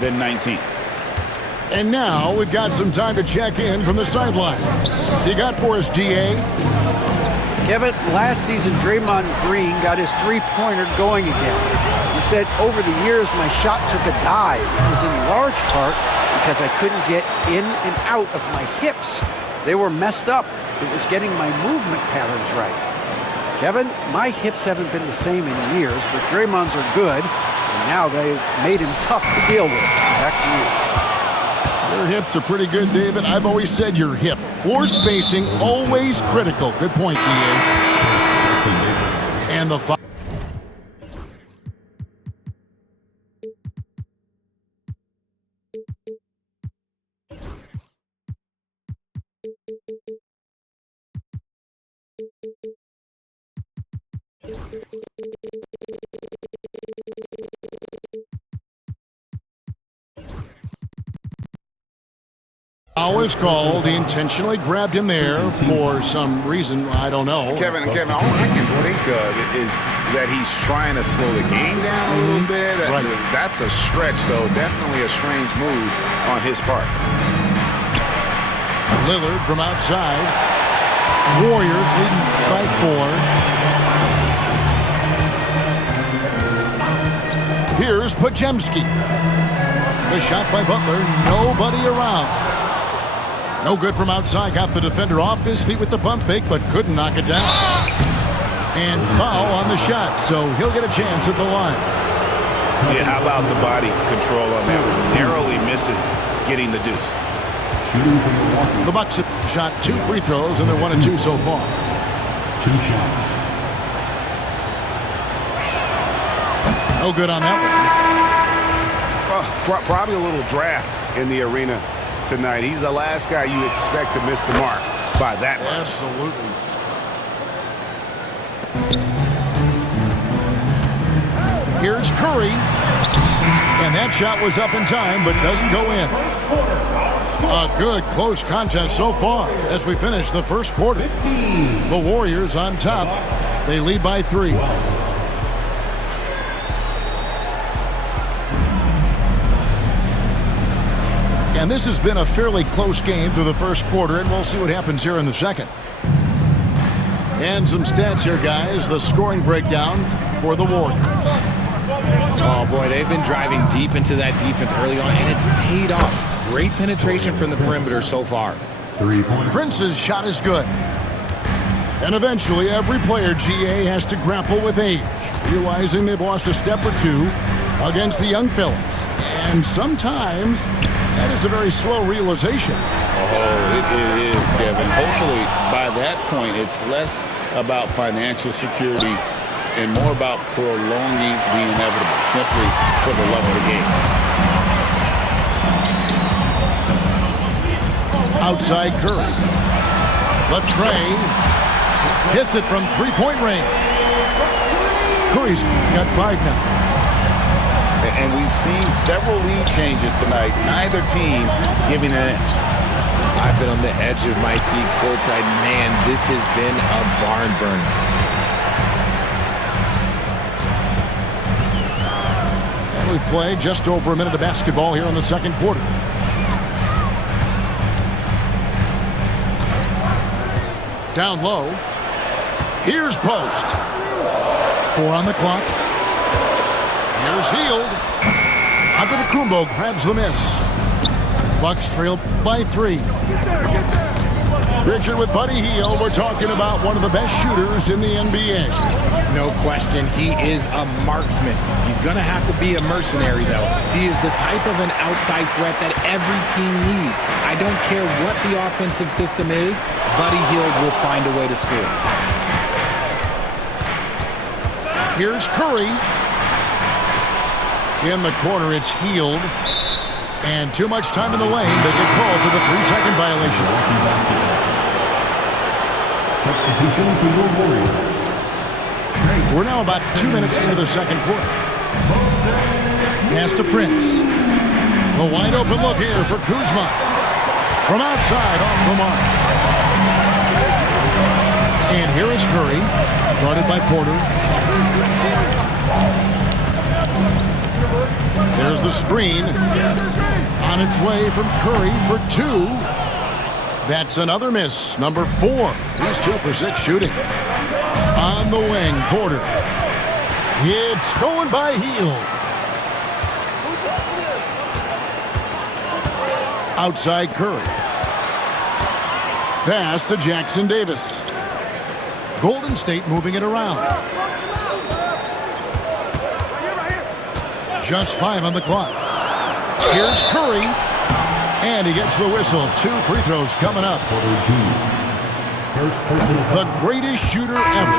than 19. And now we've got some time to check in from the sideline. You got for us, GA? Kevin, last season Draymond Green got his three-pointer going again. He said, over the years, my shot took a dive. It was in large part because I couldn't get in and out of my hips. They were messed up. It was getting my movement patterns right. Kevin, my hips haven't been the same in years, but Draymond's are good, and now they've made him tough to deal with. Back to you. Your hips are pretty good, David. I've always said your hip. Floor spacing, always critical. Good point, DA. And the foul is called. He intentionally grabbed him there for some reason. I don't know. Kevin, all I can think of is that he's trying to slow the game down a little bit. Right. That's a stretch, though. Definitely a strange move on his part. Lillard from outside. Warriors leading by 4. Here's Podziemski. The shot by Butler. Nobody around. No good from outside. Got the defender off his feet with the pump fake, but couldn't knock it down. And foul on the shot, so he'll get a chance at the line. Yeah, how about the body control on that one? Narrowly misses getting the deuce. The Bucks have shot 2 free throws, and they're 1 of 2 so far. 2 shots. No good on that one. Well, probably a little draft in the arena tonight. He's the last guy you expect to miss the mark by that much. Absolutely. Here's Curry. And that shot was up in time, but doesn't go in. A good close contest so far as we finish the first quarter. The Warriors on top. They lead by 3. And this has been a fairly close game through the first quarter, and we'll see what happens here in the second. And some stats here, guys. The scoring breakdown for the Warriors. Oh, boy, they've been driving deep into that defense early on, and it's paid off. Great penetration from the perimeter so far. 3 points. Prince's shot is good. And eventually, every player, GA, has to grapple with age, realizing they've lost a step or 2 against the young fellas. And sometimes that is a very slow realization. Oh, it is, Kevin. Hopefully, by that point, it's less about financial security and more about prolonging the inevitable, simply for the love of the game. Outside Curry. Latrey hits it from 3-point range. Curry's got 5 now. And we've seen several lead changes tonight. Neither team giving an inch. I've been on the edge of my seat courtside. Man, this has been a barn burner. And we've played just over a minute of basketball here in the second quarter. Down low. Here's Post. 4 on the clock. Here's Hield. Antetokounmpo grabs the miss. Bucks trail by 3. Richard, with Buddy Hield, we're talking about one of the best shooters in the NBA. No question, he is a marksman. He's going to have to be a mercenary, though. He is the type of an outside threat that every team needs. I don't care what the offensive system is, Buddy Hield will find a way to score. Here's Curry. In the corner, it's Hield. And too much time in the lane. They get called for the 3-second violation. Substitution for the Warriors. We're now about 2 minutes into the second quarter. Pass to Prince. A wide open look here for Kuzma. From outside, off the mark. And here is Curry, guarded by Porter. There's the screen. On its way from Curry for 2. That's another miss. Number 4. He's 2 for 6 shooting. On the wing, Porter. It's going by Hield. Outside Curry. Pass to Jackson Davis. Golden State moving it around. Just 5 on the clock. Here's Curry. And he gets the whistle. 2 free throws coming up. The greatest shooter ever,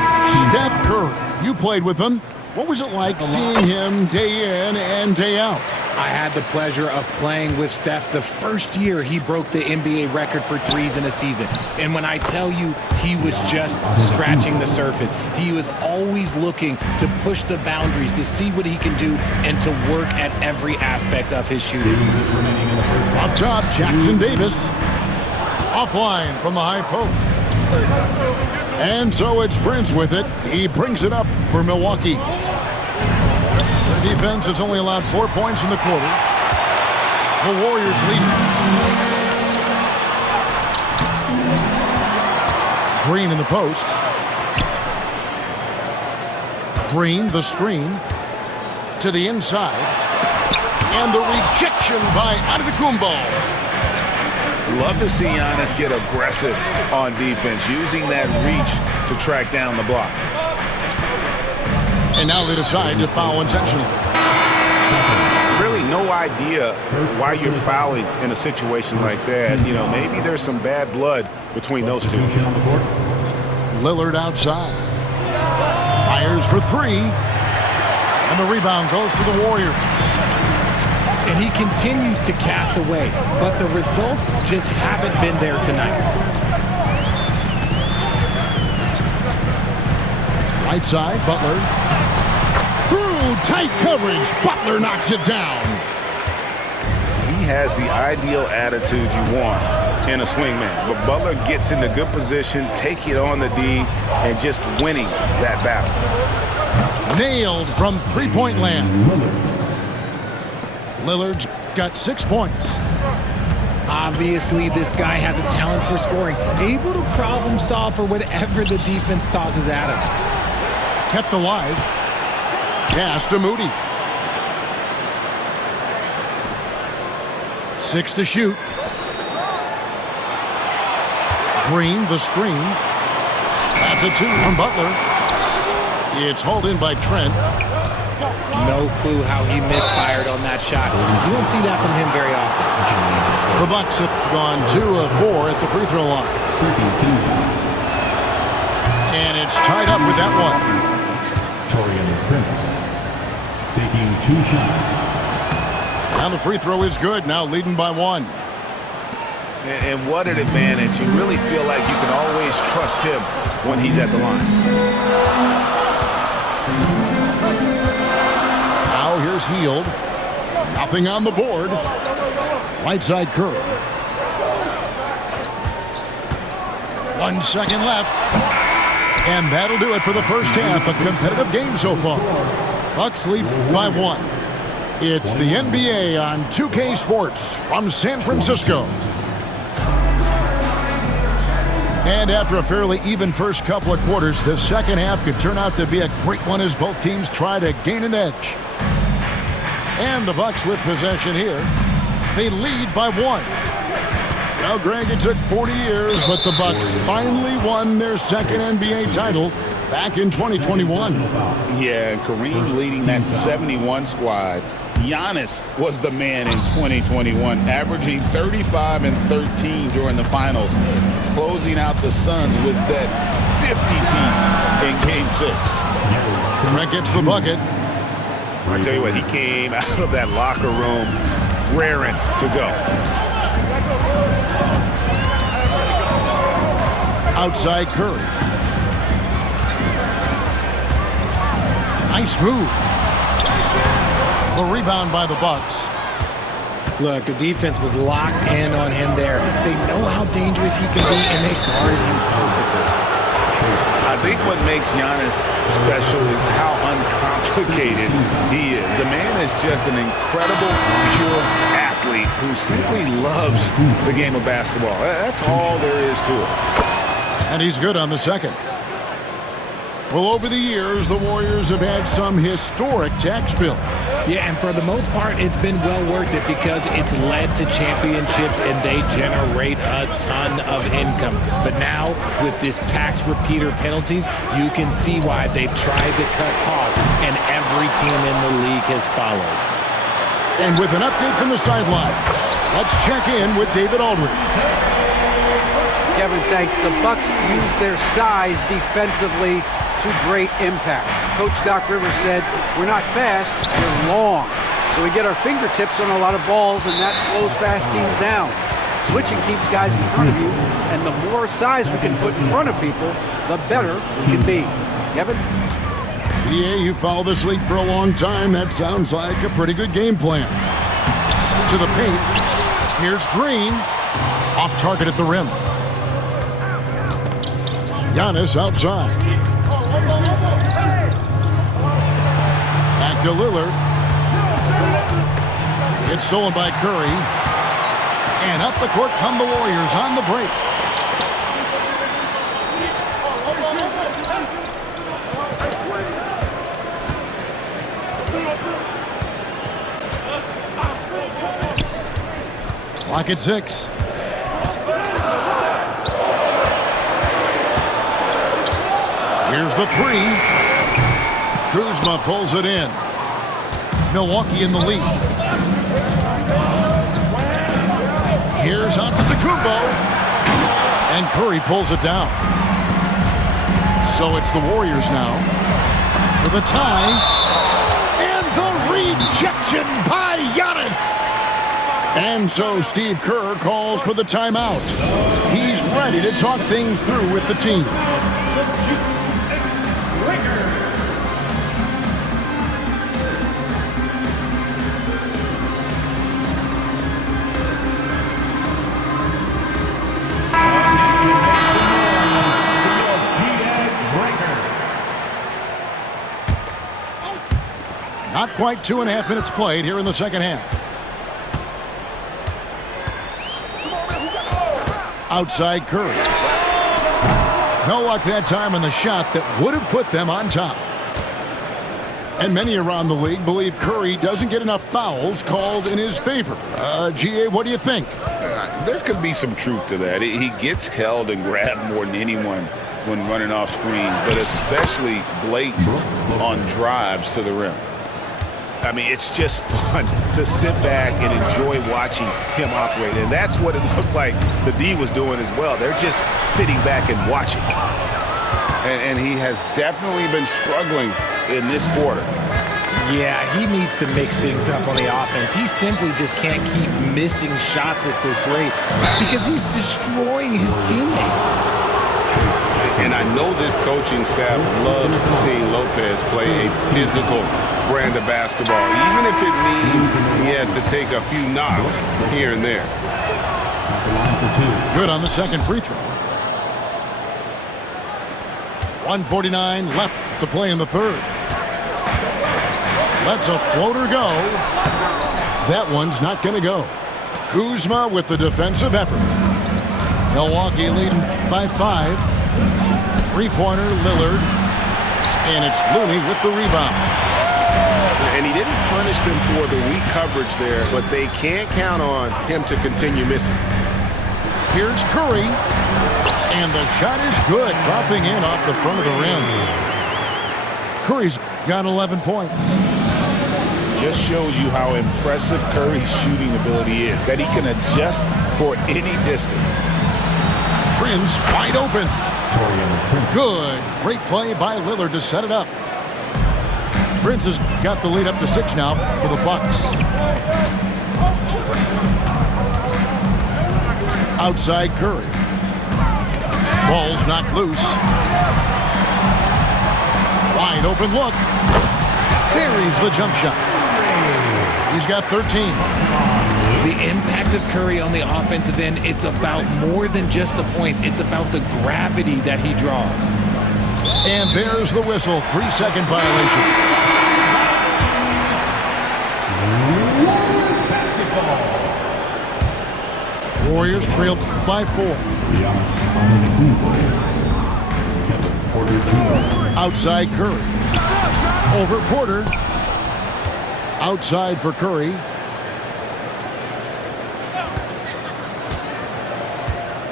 Steph Curry. You played with him. What was it like seeing him day in and day out? I had the pleasure of playing with Steph the first year he broke the NBA record for threes in a season. And when I tell you he was just scratching the surface, he was always looking to push the boundaries, to see what he can do, and to work at every aspect of his shooting. Up top, Jackson Davis. Offline from the high post. And so it's Prince with it. He brings it up for Milwaukee. Their defense has only allowed 4 points in the quarter. The Warriors lead. Green in the post. Green, the screen. To the inside. And the rejection by Antetokounmpo. Love to see Giannis get aggressive on defense, using that reach to track down the block. And now they decide to foul intentionally. Really no idea why you're fouling in a situation like that. You know, maybe there's some bad blood between those two. Lillard outside. Fires for 3. And the rebound goes to the Warriors. And he continues to cast away, but the results just haven't been there tonight. Right side, Butler. Through tight coverage, Butler knocks it down. He has the ideal attitude you want in a swingman, but Butler gets into good position, take it on the D, and just winning that battle. Nailed from three-point land. Lillard's got 6 points. Obviously, this guy has a talent for scoring, able to problem solve for whatever the defense tosses at him. Kept alive. Pass to Moody. 6 to shoot. Green, the screen. That's a 2 from Butler. It's hauled in by Trent. No clue how he misfired on that shot. You won't see that from him very often. The Bucks have gone 2 of 4 at the free throw line. And it's tied up with that one. Taurean Prince taking 2 shots. Now the free throw is good. Now leading by 1. And what an advantage. You really feel like you can always trust him when he's at the line. Now here's Hield. Nothing on the board. Right side Curry. 1 second left. And that'll do it for the first half. A competitive game so far. Bucks lead by 1. It's the NBA on 2K Sports from San Francisco. And after a fairly even first couple of quarters, the second half could turn out to be a great one as both teams try to gain an edge. And the Bucks with possession here. They lead by 1. Well, Greg, it took 40 years, but the Bucks finally won their second NBA title back in 2021. Yeah, and Kareem leading that 71 squad. Giannis was the man in 2021, averaging 35 and 13 during the finals, closing out the Suns with that 50-piece in Game 6. Trent gets the bucket. I tell you what, he came out of that locker room raring to go. Outside Curry. Nice move. The rebound by the Bucks. Look, the defense was locked in on him there. They know how dangerous he can be, and they guarded him perfectly. I think what makes Giannis special is how uncomplicated he is. The man is just an incredible, pure athlete who simply loves the game of basketball. That's all there is to it. And he's good on the second. Well, over the years, the Warriors have had some historic tax bills. Yeah, and for the most part, it's been well worth it because it's led to championships and they generate a ton of income. But now, with this tax repeater penalties, you can see why they've tried to cut costs, and every team in the league has followed. And with an update from the sideline, let's check in with David Aldridge. Kevin, thanks. The Bucks use their size defensively to great impact. Coach Doc Rivers said, we're not fast, we're long. So we get our fingertips on a lot of balls, and that slows fast teams down. Switching keeps guys in front of you, and the more size we can put in front of people, the better we can be. Kevin? Yeah, you follow this league for a long time. That sounds like a pretty good game plan. To the paint. Here's Green. Off target at the rim. Giannis outside. Back to Lillard. It's stolen by Curry. And up the court come the Warriors on the break. Clock at 6. Here's the three. Kuzma pulls it in. Milwaukee in the lead. Here's Antetokounmpo. And Curry pulls it down. So it's the Warriors now for the tie. And the rejection by Giannis. And so Steve Kerr calls for the timeout. He's ready to talk things through with the team. Not quite 2.5 minutes played here in the second half. Outside Curry. No luck that time on the shot that would have put them on top. And many around the league believe Curry doesn't get enough fouls called in his favor. GA, what do you think? There could be some truth to that. He gets held and grabbed more than anyone when running off screens, but especially blatant on drives to the rim. I mean, it's just fun to sit back and enjoy watching him operate. And that's what it looked like the D was doing as well. They're just sitting back and watching. And he has definitely been struggling in this quarter. Yeah, he needs to mix things up on the offense. He simply just can't keep missing shots at this rate because he's destroying his teammates. And I know this coaching staff loves seeing Lopez play a physical brand of basketball, even if it means he has to take a few knocks here and there. Good on the second free throw. 1:49 left to play in the third. Lets a floater go. That one's not going to go. Kuzma with the defensive effort. Milwaukee leading by 5. Three-pointer, Lillard. And it's Looney with the rebound. And he didn't punish them for the weak coverage there, but they can't count on him to continue missing. Here's Curry. And the shot is good, dropping in off the front of the rim. Curry's got 11 points. Just shows you how impressive Curry's shooting ability is, that he can adjust for any distance. Prince wide open. Good. Great play by Lillard to set it up. Prince has got the lead up to 6 now for the Bucks. Outside Curry. Ball's knocked loose. Wide open look. Buries the jump shot. He's got 13. The impact of Curry on the offensive end, it's about more than just the points. It's about the gravity that he draws. And there's the whistle. 3-second violation. Warriors trail by 4. Outside Curry. Over Porter. Outside for Curry.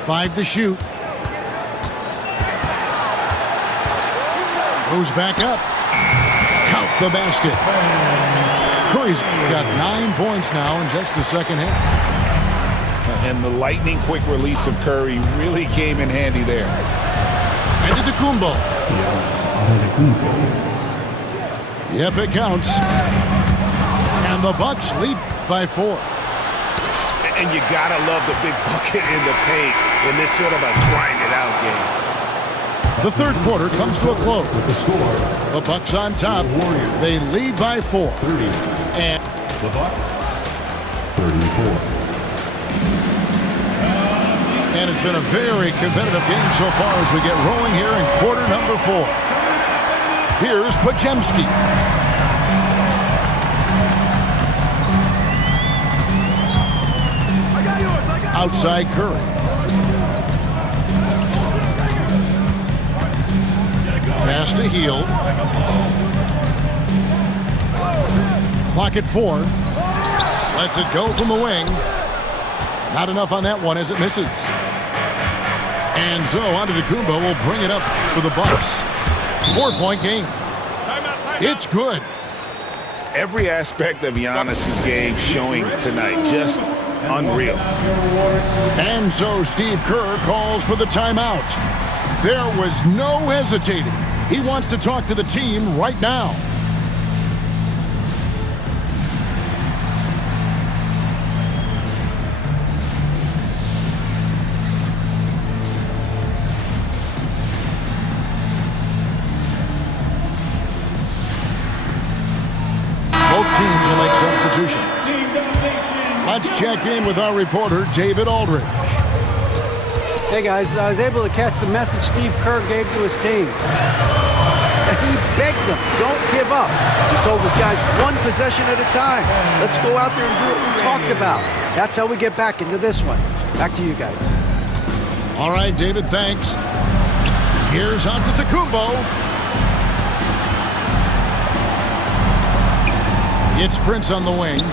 5 to shoot. Goes back up. Count the basket. Curry's got 9 points now in just the second half. And the lightning quick release of Curry really came in handy there. Antetokounmpo. Yep, it counts. And the Bucks lead by 4. And you gotta love the big bucket in the paint in this sort of a grind-it-out game. The third quarter comes to a close. The Bucks on top. They lead by 4. 30. And The Bucks, 34. And it's been a very competitive game so far as we get rolling here in quarter number 4. Here's Podziemski. Outside Curry. Pass to Hield. Clock at 4. Lets it go from the wing. Not enough on that one as it misses. And so Antetokounmpo will bring it up for the Bucks. 4-point game. It's good. Every aspect of Giannis's game showing tonight. Just unreal. And so Steve Kerr calls for the timeout. There was no hesitating. He wants to talk to the team right now. Both teams will make substitutions. Let's check in with our reporter, David Aldridge. Hey guys, I was able to catch the message Steve Kerr gave to his team. He begged them, don't give up. He told his guys, one possession at a time. Let's go out there and do what we talked about. That's how we get back into this one. Back to you guys. All right, David, thanks. Here's Antetokounmpo. It's Prince on the wing.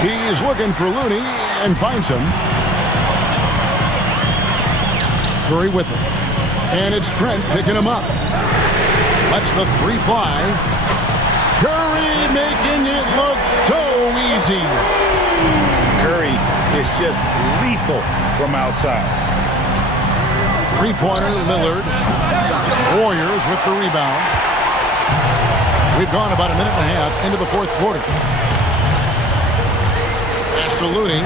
He is looking for Looney and finds him. Curry with him. And it's Trent picking him up. Lets the 3 fly. Curry making it look so easy. Curry is just lethal from outside. 3-pointer, Lillard. Warriors with the rebound. We've gone about a minute and a half into the fourth quarter. Pass to Looney.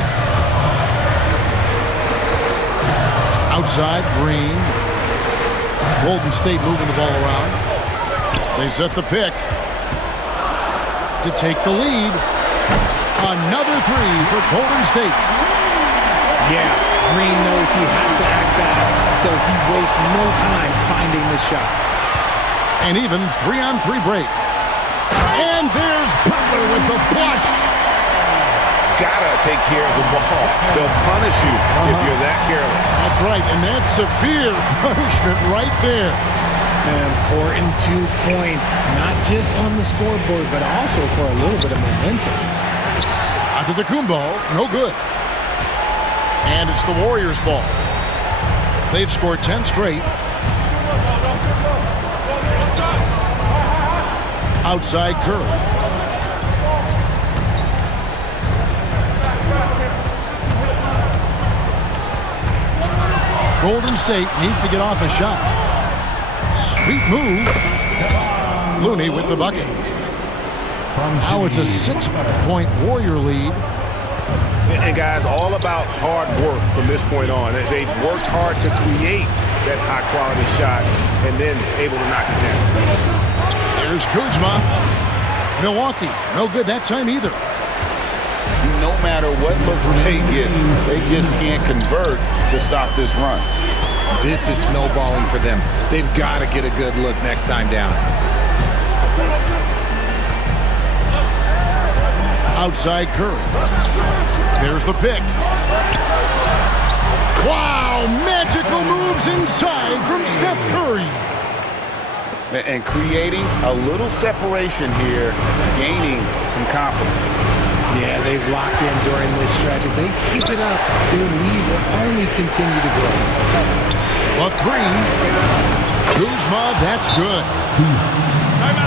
Outside, Green. Golden State moving the ball around. They set the pick to take the lead. Another 3 for Golden State. Yeah, Green knows he has to act fast, so he wastes no time finding the shot. And even 3-on-3 break. And there's Butler with the flush. Gotta take care of the ball. They'll punish you if you're that careless. That's right, and that's severe punishment right there. An important 2 points, not just on the scoreboard, but also for a little bit of momentum. Antetokounmpo, no good. And it's the Warriors' ball. They've scored 10 straight. Outside Curry. Golden State needs to get off a shot. Sweet move. Looney with the bucket. Now it's a 6-point Warrior lead. And guys, all about hard work from this point on. They've worked hard to create that high-quality shot and then able to knock it down. There's Kuzma. Milwaukee, no good that time either. No matter what looks they get, they just can't convert to stop this run. This is snowballing for them. They've got to get a good look next time down. Outside Curry. There's the pick. Wow, magical moves inside from Steph Curry. And creating a little separation here, gaining some confidence. Yeah, they've locked in during this stretch. If they keep it up, their lead will only continue to grow. A three. Kuzma, that's good.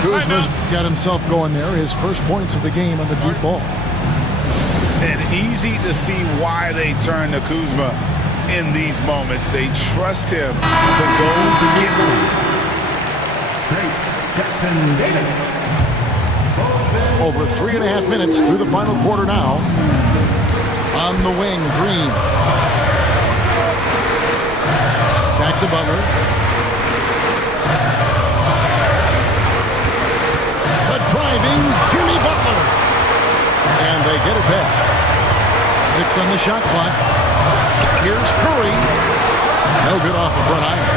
Kuzma's got himself going there. His first points of the game on the deep ball. And easy to see why they turn to Kuzma in these moments. They trust him to go to get one. Trace Jackson Davis. Over 3.5 minutes through the final quarter now. On the wing, Green. Back to Butler. The driving Jimmy Butler. And they get it back. 6 on the shot clock. Here's Curry. No good off the front iron.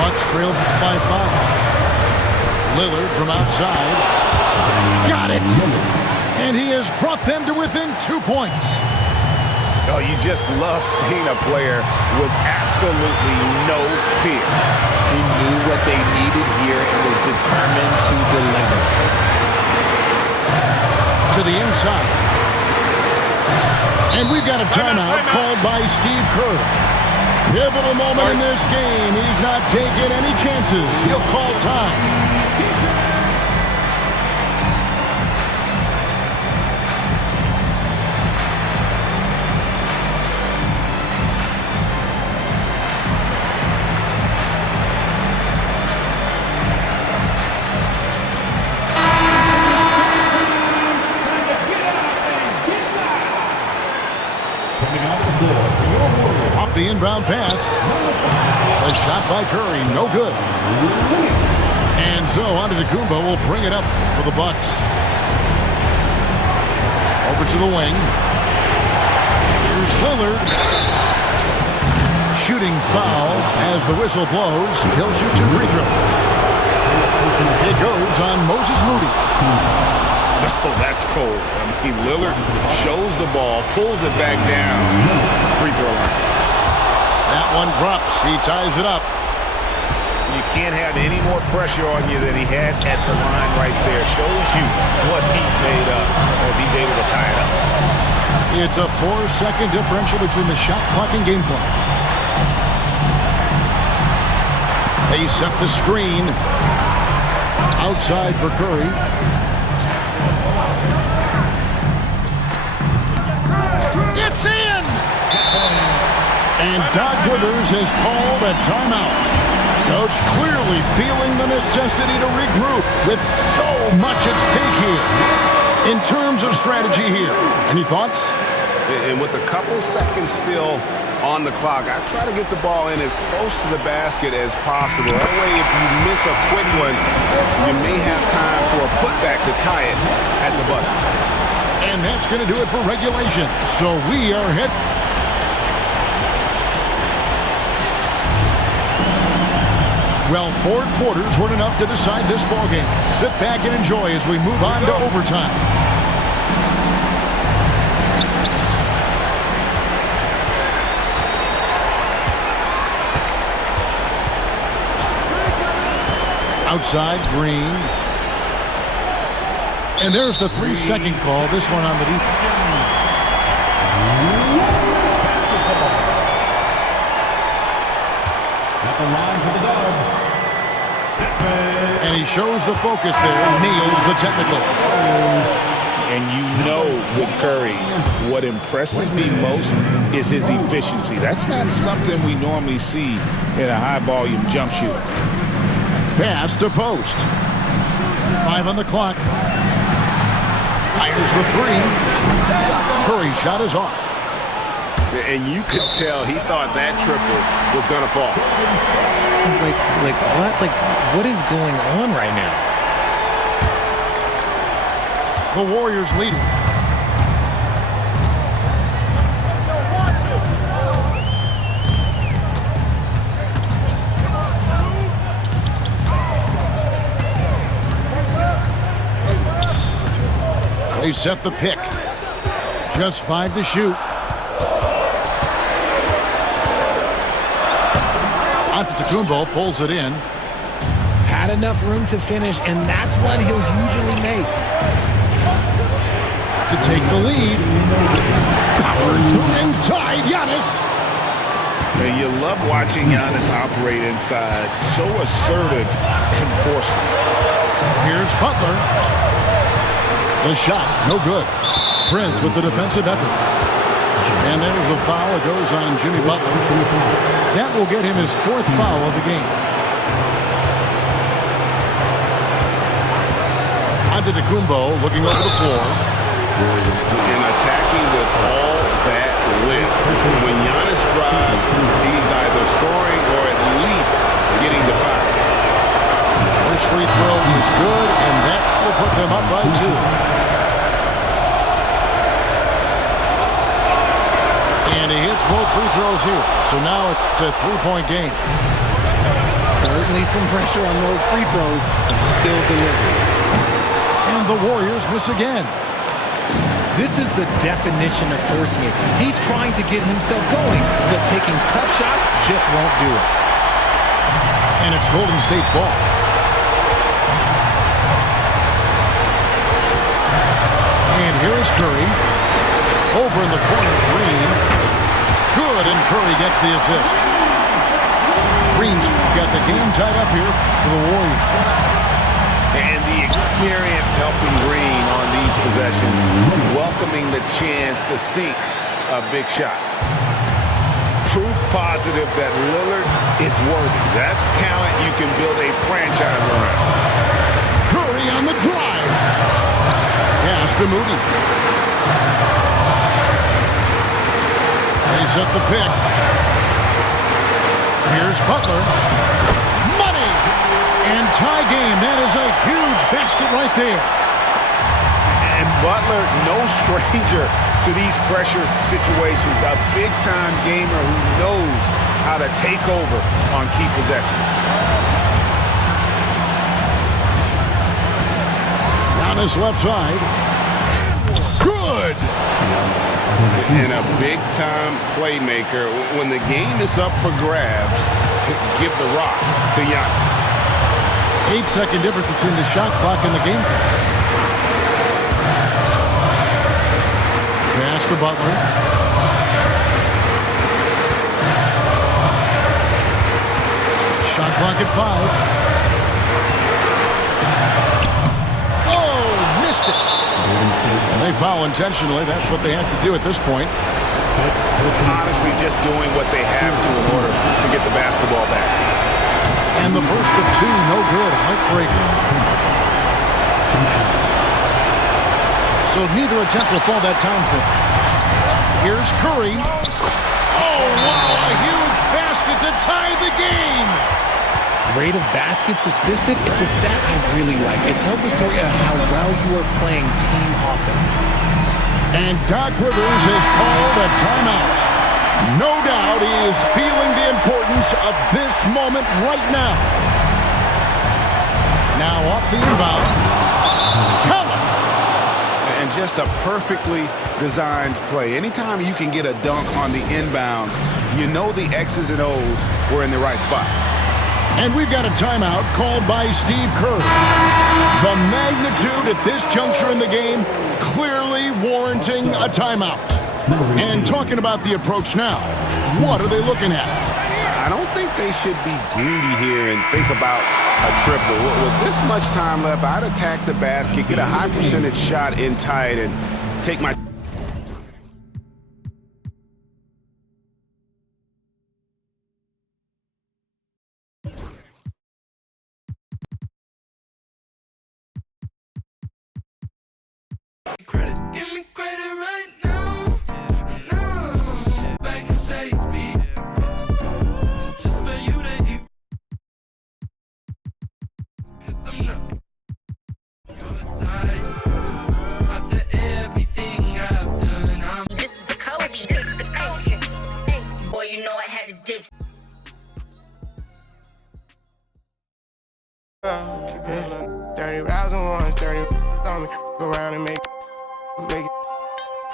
Bucks trailed by 5. Lillard from outside. Got it! And he has brought them to within 2 points. Oh, you just love seeing a player with absolutely no fear. He knew what they needed here and was determined to deliver. To the inside. And we've got a timeout called by Steve Kerr. Pivotal moment in this game. He's not taking any chances. He'll call time. Off the inbound pass. A shot by Curry, no good. And so Antetokounmpo will bring it up for the Bucks. Over to the wing. Here's Lillard. Shooting foul as the whistle blows. He'll shoot 2 free throws. It goes on Moses Moody. Oh, that's cold. I mean, Lillard shows the ball, pulls it back down. Free throw line. That one drops. He ties it up. You can't have any more pressure on you than he had at the line right there. Shows you what he's made of as he's able to tie it up. It's a 4-second differential between the shot clock and game clock. They set the screen. Outside for Curry. It's in! And Doc Rivers has called a timeout. Coach clearly feeling the necessity to regroup with so much at stake here. In terms of strategy here, any thoughts? And with a couple seconds still on the clock, I try to get the ball in as close to the basket as possible. That way, if you miss a quick one, you may have time for a putback to tie it at the buzzer. And that's going to do it for regulation. So we are hit. Well, 4 quarters weren't enough to decide this ballgame. Sit back and enjoy as we move on to overtime. Outside, Green. And there's the 3-second call, this one on the defense. At the line for the Dubs. And he shows the focus there, nails the technical. And you know with Curry, what impresses me most is his efficiency. That's not something we normally see in a high-volume jump shooter. Pass to post. 5 on the clock. Fires the 3. Curry shot is off. And you could tell he thought that triple was going to fall. Like what? Like, what is going on right now? The Warriors leading. They set the pick. Just 5 to shoot. Antetokounmpo pulls it in. Had enough room to finish, and that's what he'll usually make. To take the lead. Powers through inside. Giannis. And you love watching Giannis operate inside. So assertive and forceful. Here's Butler. The shot, no good. Prince with the defensive effort. And there's a foul. It goes on Jimmy Butler. That will get him his 4th foul of the game. Antetokounmpo looking over the floor. And attacking with all that width. When Giannis drives, he's either scoring or at least getting the foul. First free throw is good, and that will put them up by 2. And he hits both free throws here. So now it's a 3-point game. Certainly some pressure on those free throws, but still delivering. And the Warriors miss again. This is the definition of forcing it. He's trying to get himself going, but taking tough shots just won't do it. And it's Golden State's ball. And here is Curry. Over in the corner, Green. Good, and Curry gets the assist. Green's got the game tied up here for the Warriors. And the experience helping Green on these possessions, welcoming the chance to sink a big shot. Proof positive that Lillard is worthy. That's talent you can build a franchise around. Curry on the drive. Pass to Moody. They set the pick. Here's Butler. Money! And tie game. That is a huge basket right there. And Butler, no stranger to these pressure situations. A big-time gamer who knows how to take over on key possessions. Giannis left side. Good! And a big-time playmaker. When the game is up for grabs, give the rock to Giannis. 8-second difference between the shot clock and the game clock. Pass to Butler. Shot clock at 5. Oh, missed it. And they foul intentionally. That's what they have to do at this point. Honestly, just doing what they have to in order to get the basketball back. And the first of 2, no good. Heartbreaker. So neither attempt will fall that time for him. Here's Curry. Oh, wow, a huge basket to tie the game. Rate of baskets assisted, it's a stat I really like. It tells a story of how well you are playing team offense. And Doc Rivers has called a timeout. No doubt he is feeling the importance of this moment right now. Now off the inbound. Count it! And just a perfectly designed play. Anytime you can get a dunk on the inbounds, you know the X's and O's were in the right spot. And we've got a timeout called by Steve Kerr. The magnitude at this juncture in the game clearly warranting a timeout. And talking about the approach now, what are they looking at? I don't think they should be greedy here and think about a triple. With this much time left, I'd attack the basket, get a high percentage shot in tight, and take my... Give me credit right now. No, back and chase me. Just for you to eat. 'Cause I'm not your side. After everything I've done, This is a Kobe. Boy, you know I had to dig. 30 rounds and ones, 30 on me. Go around and make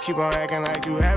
keep on acting like you have